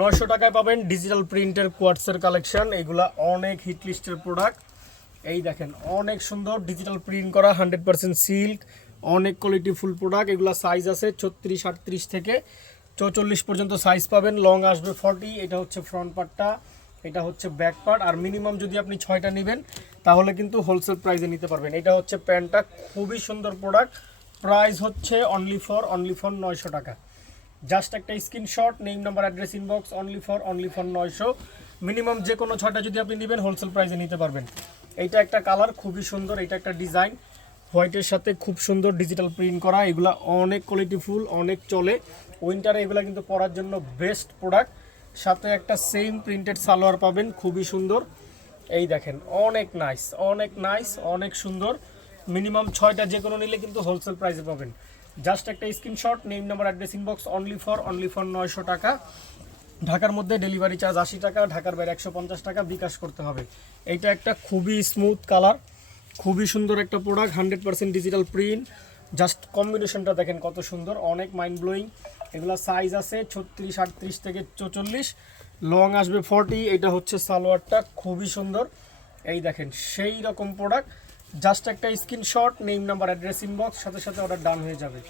900 টাকায় পাবেন ডিজিটাল প্রিন্টের কোয়ার্টসের কালেকশন। এগুলা অনেক হিট লিস্টের প্রোডাক্ট। এই দেখেন অনেক সুন্দর ডিজিটাল প্রিন্ট করা 100% সিল্ক, অনেক কোয়ালিটি ফুল প্রোডাক্ট। এগুলা সাইজ আছে 36, 38 থেকে 44 পর্যন্ত সাইজ পাবেন। লং আসবে 40। এটা হচ্ছে ফ্রন্ট পার্টটা, এটা হচ্ছে ব্যাক পার্ট। আর মিনিমাম যদি আপনি 6টা নেবেন তাহলে কিন্তু হোলসেল প্রাইসে নিতে পারবেন। এটা হচ্ছে প্যান্টটা, খুবই সুন্দর প্রোডাক্ট। প্রাইস হচ্ছে অনলি ফর 900 টাকা। জাস্ট একটা screenshot, name number address inbox, only for 900। Minimum যে কোনো 6টা যদি আপনি নেবেন হোলসেল প্রাইসে নিতে পারবেন। এইটা একটা কালার, খুবই সুন্দর। এটা একটা ডিজাইন হোয়াইটের সাথে খুব সুন্দর ডিজিটাল প্রিন্ট করা। এগুলা অনেক কোয়ালিটিফুল, অনেক চলে। উইন্টারে এগুলা কিন্তু পরার জন্য বেস্ট প্রোডাক্ট। সাথে একটা সেম প্রিন্টেড সালোয়ার পাবেন, খুবই সুন্দর। এই দেখেন অনেক নাইস, অনেক নাইস, অনেক সুন্দর। মিনিমাম 6টা যে কোনো নিলে কিন্তু হোলসেল প্রাইসে পাবেন। জাস্ট একটা screenshot, name number address inbox, only for 900 টাকা। ঢাকার মধ্যে ডেলিভারি চার্জ 80 টাকা, ঢাকার বাইরে 150 টাকা বিকাশ করতে হবে। এইটা একটা খুবই স্মুথ কালার, খুবই সুন্দর একটা প্রোডাক্ট, 100% ডিজিটাল প্রিন্ট। জাস্ট কম্বিনেশনটা দেখেন কত সুন্দর, অনেক মাইন্ড ব্লোয়িং। এগুলো সাইজ আছে 36, 38 থেকে 44, লং আসবে 40। এটা হচ্ছে সালোয়ারটা, খুবই সুন্দর। এই দেখেন সেই রকম প্রোডাক্ট। জাস্ট একটা screenshot, name number address inbox, সাথে সাথে অর্ডার ডান হয়ে যাবে।